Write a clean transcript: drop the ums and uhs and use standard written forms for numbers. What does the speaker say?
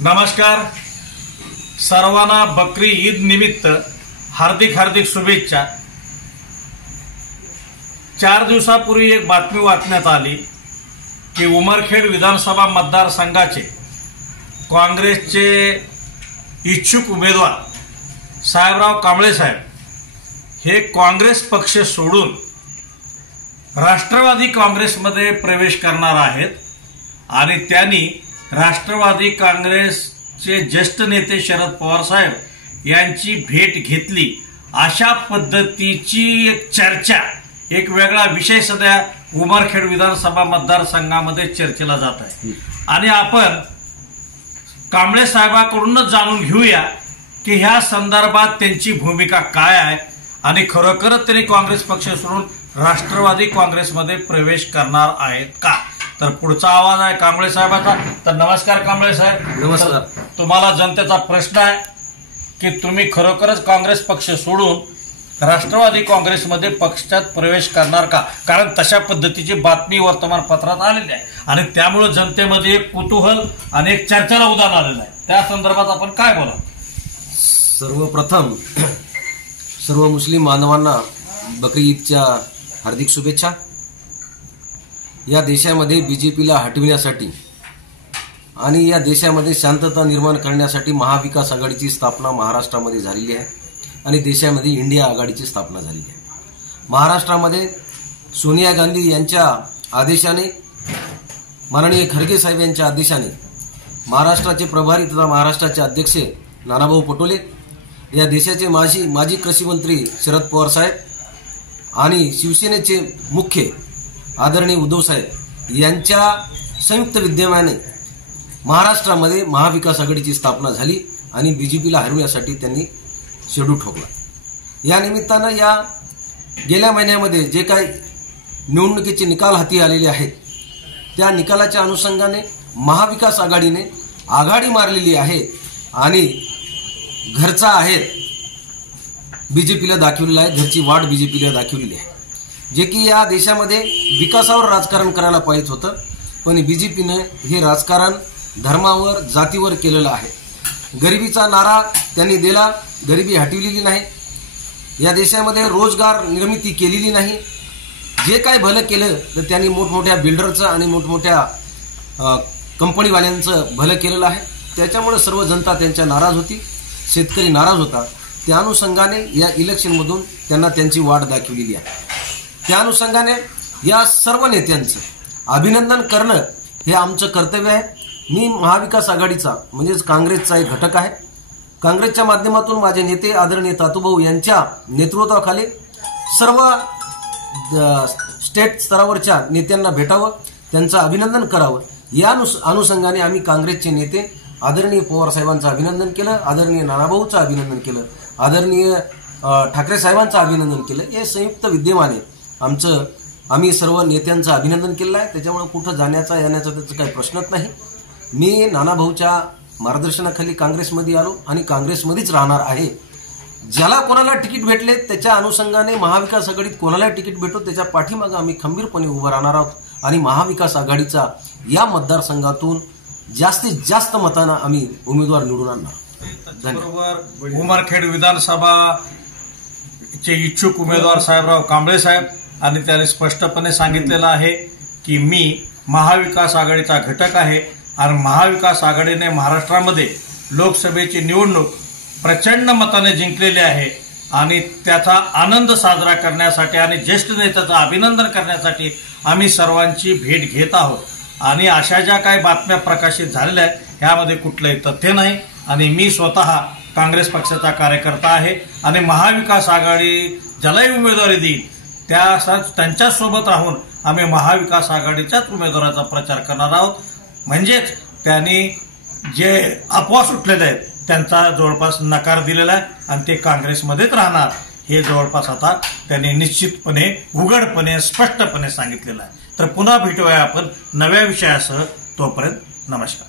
नमस्कार सर्वांना बकरी ईद निमित्त हार्दिक हार्दिक शुभेच्छा। 4 दिवसापूर्वी एक बातमी वाचण्यात आली की उमरखेड विधानसभा मतदारसंघाचे काँग्रेसचे इच्छुक उमेदवार साहेबराव कांबळे साहेब हे काँग्रेस पक्ष सोडून राष्ट्रवादी काँग्रेसमध्ये प्रवेश करणार आहेत आणि त्यांनी राष्ट्रवादी काँग्रेसचे ज्येष्ठ नेते शरद पवार साहेब यांची भेट घेतली अशा पद्धतीची एक चर्चा, एक वेगळा विषय सध्या उमरखेड विधानसभा मतदारसंघामध्ये चर्चेला जात आहे। आणि आपण कांबळे साहेबांकडूनच जाणून घेऊया की ह्या संदर्भात त्यांची भूमिका काय आहे आणि खरोखरच त्यांनी काँग्रेस पक्ष सोडून राष्ट्रवादी काँग्रेसमध्ये प्रवेश करणार आहेत का। तर पुढचा आवाज आहे कांबळे साहेबांचा। तर नमस्कार कांबळे साहेब। नमस्कार। तुम्हाला जनतेचा प्रश्न आहे की तुम्ही खरोखरच काँग्रेस पक्ष सोडून राष्ट्रवादी काँग्रेसमध्ये पक्षात प्रवेश करणार का, कारण तशा पद्धतीची बातमी वर्तमानपत्रात आलेली आहे आणि त्यामुळे जनतेमध्ये एक कुतूहल आणि एक चर्चेला उधाण आलेलं आहे। त्या संदर्भात आपण काय बोला। सर्वप्रथम सर्व मुस्लिम बांधवांना बकरी ईदच्या हार्दिक शुभेच्छा। या देशामध्ये बीजेपीला हटविण्यासाठी आणि या देशामध्ये शांतता निर्माण करण्यासाठी महाविकास आघाडीची स्थापना महाराष्ट्रामध्ये झालेली आहे आणि देशामध्ये इंडिया आघाडीची स्थापना झालेली आहे। महाराष्ट्रामध्ये सोनिया गांधी यांच्या आदेशाने, माननीय खरगे साहेब यांच्या आदेशाने महाराष्ट्राचे प्रभारी तथा महाराष्ट्राचे अध्यक्ष नानाभाऊ पटोले, या देशाचे माजी कृषी मंत्री शरद पवार साहेब आणि शिवसेनेचे मुख्य आदरणीय उद्धव साहेब यांच्या संयुक्त विद्यमाने महाराष्ट्रामध्ये महाविकास आघाडीची स्थापना झाली आणि बीजेपीला हरवण्यासाठी त्यांनी शेड्यू ठोकला। या निमित्तानं या गेल्या महिन्यामध्ये जे काही निवडणुकीचे निकाल हाती आलेले आहेत त्या निकालाच्या अनुषंगाने महाविकास आघाडीने आघाडी मारलेली आहे आणि घरचा आहे बीजेपीला दाखवलेला आहे, घरची वाट बीजेपीला दाखवलेली आहे। जे की या देशामध्ये विकासावर राजकारण करायला पाहिजे होतं, पण बीजेपीने हे राजकारण धर्मावर जातीवर केलेलं आहे। गरिबीचा नारा त्यांनी दिला, गरिबी हटविलेली नाही। या देशामध्ये रोजगार निर्मिती केलेली नाही। जे काय भलं केलं तर त्यांनी मोठमोठ्या बिल्डरचं आणि मोठमोठ्या कंपनीवाल्यांचं भलं केलेलं आहे। त्याच्यामुळे सर्व जनता त्यांच्या नाराज होती, शेतकरी नाराज होता। त्या अनुषंगाने या इलेक्शनमधून त्यांना त्यांची वाट दाखवलेली आहे। त्या अनुषंगाने या सर्व नेत्यांचं अभिनंदन करणं हे आमचं कर्तव्य आहे। मी महाविकास आघाडीचा म्हणजेच काँग्रेसचा एक घटक आहे। काँग्रेसच्या माध्यमातून माझे नेते आदरणीय तातूभाऊ यांच्या नेतृत्वाखाली सर्व स्टेट स्तरावरच्या नेत्यांना भेटावं, त्यांचं अभिनंदन करावं। या अनुषंगाने आम्ही काँग्रेसचे नेते आदरणीय पवार साहेबांचं अभिनंदन केलं, आदरणीय नानाभाऊचं अभिनंदन केलं, आदरणीय ठाकरे साहेबांचं अभिनंदन केलं। हे संयुक्त विद्यमाने आम्ही सर्व नेत्यांचं अभिनंदन केलं आहे। त्याच्यामुळे कुठं जाण्याचा येण्याचा त्याचा काही प्रश्नच नाही। मी नानाभाऊच्या मार्गदर्शनाखाली काँग्रेसमध्ये आलो आणि काँग्रेसमध्येच राहणार आहे। ज्याला कोणाला तिकीट भेटले त्याच्या अनुषंगाने महाविकास आघाडीत कोणाला तिकीट भेटो त्याच्या पाठीमागे आम्ही खंबीरपणे उभं राहणार आहोत आणि महाविकास आघाडीचा या मतदारसंघातून जास्तीत जास्त मतांना आम्ही उमेदवार निवडून आणणार। बरोबर। उमरखेड विधानसभा चे इच्छुक उमेदवार साहेबराव कांबळे साहेब आणि त्यांनी स्पष्टपणे सांगितलेलं आहे की मी महाविकास आघाडीचा घटक आहे आणि महाविकास आघाडीने महाराष्ट्रामध्ये लोकसभेची निवडणूक प्रचंड मताने जिंकलेली आहे आणि त्याचा आनंद साजरा करण्यासाठी आणि ज्येष्ठ नेत्याचं अभिनंदन करण्यासाठी आम्ही सर्वांची भेट घेत आहोत। आणि अशा ज्या काही बातम्या प्रकाशित झालेल्या आहेत यामध्ये कुठलंही तथ्य नाही आणि मी स्वतः काँग्रेस पक्षाचा कार्यकर्ता आहे आणि महाविकास आघाडी ज्यालाही उमेदवारी देईल त्यांच्यासोबत राहून आम्ही महाविकास आघाडीच्याच उमेदवाराचा प्रचार करणार आहोत। म्हणजेच त्यांनी जे अफवा सुटलेले आहेत त्यांचा जवळपास नकार दिलेला आहे आणि ते काँग्रेसमध्येच राहणार हे जवळपास आता त्यांनी निश्चितपणे उघडपणे स्पष्टपणे सांगितलेलं आहे। तर पुन्हा भेटूया आपण नव्या विषयासह। तोपर्यंत नमस्कार।